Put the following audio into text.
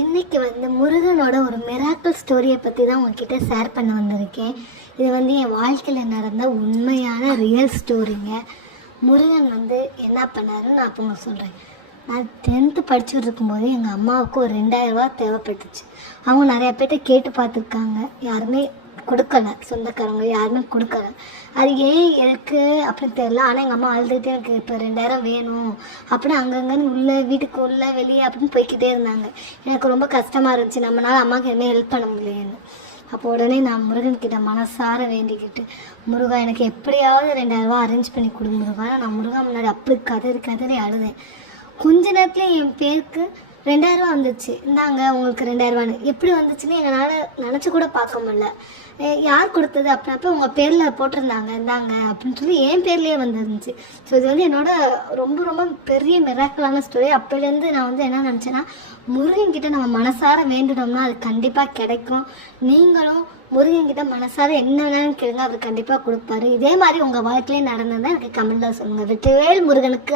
இன்றைக்கி முருகனோட ஒரு மிராக்கிள் ஸ்டோரியை பற்றி தான் உங்ககிட்ட ஷேர் பண்ண வந்திருக்கேன். இது என் வாழ்க்கையில் நடந்த உண்மையான ரியல் ஸ்டோரிங்க. முருகன் என்ன பண்ணாருன்னு நான் அப்போ சொல்கிறேன். நான் 10th படிச்சுட்டு இருக்கும்போது எங்கள் அம்மாவுக்கு ஒரு 2000 ரூபா தேவைப்பட்டுச்சு. அவங்க நிறையா பேர்கிட்ட கேட்டு பார்த்துருக்காங்க, யாருமே கொடுக்கல, சொந்தக்காரங்க யாருமே கொடுக்கல. அது ஏன் எதுக்கு அப்படின்னு தெரியல. ஆனால் எங்கள் அம்மா அழுதுகிட்டே எனக்கு இப்போ 2000 வேணும் அப்படின்னு அங்கங்கன்னு உள்ளே வீட்டுக்கு உள்ளே வெளியே அப்படின்னு போய்கிட்டே இருந்தாங்க. எனக்கு ரொம்ப கஷ்டமாக இருந்துச்சு, நம்மளால் அம்மாவுக்கு எதுவுமே ஹெல்ப் பண்ண முடியலன்னு. அப்போ உடனே நான் முருகன்கிட்ட மனசார வேண்டிக்கிட்டு, முருகா எனக்கு எப்படியாவது 2000 ரூபா அரேஞ்ச் பண்ணி கொடு முருகா. நான் முருகா முன்னாடி அப்படி கதறி அழுதேன். கொஞ்ச நேரத்தில் என் பேருக்கு 2000 ரூபா வந்துச்சு. இந்தாங்க உங்களுக்கு 2000 ரூபான்னு. எப்படி வந்துச்சுன்னு எங்களால் நினச்சி கூட பார்க்க முடியல. யார் கொடுத்தது அப்படின்னப்ப உங்கள் பேரில் போட்டிருந்தாங்க, இந்தாங்க அப்படின்னு சொல்லி என் பேர்லேயே வந்துருந்துச்சு. ஸோ இது என்னோட ரொம்ப ரொம்ப பெரிய மிராக்கலான ஸ்டோரி. அப்போலேருந்து நான் என்ன நினச்சேன்னா, முருகன்கிட்ட நம்ம மனசார வேண்டினோம்னா அது கண்டிப்பாக கிடைக்கும். நீங்களும் முருகன்கிட்ட மனசார என்ன வேணாலும் கேளுங்க, அவர் கண்டிப்பாக கொடுப்பாரு. இதே மாதிரி உங்கள் வாழ்க்கையிலே நடந்ததுதான் எனக்கு கமெண்ட்டில் சொல்லுங்கள். வெற்றிவேல் முருகனுக்கு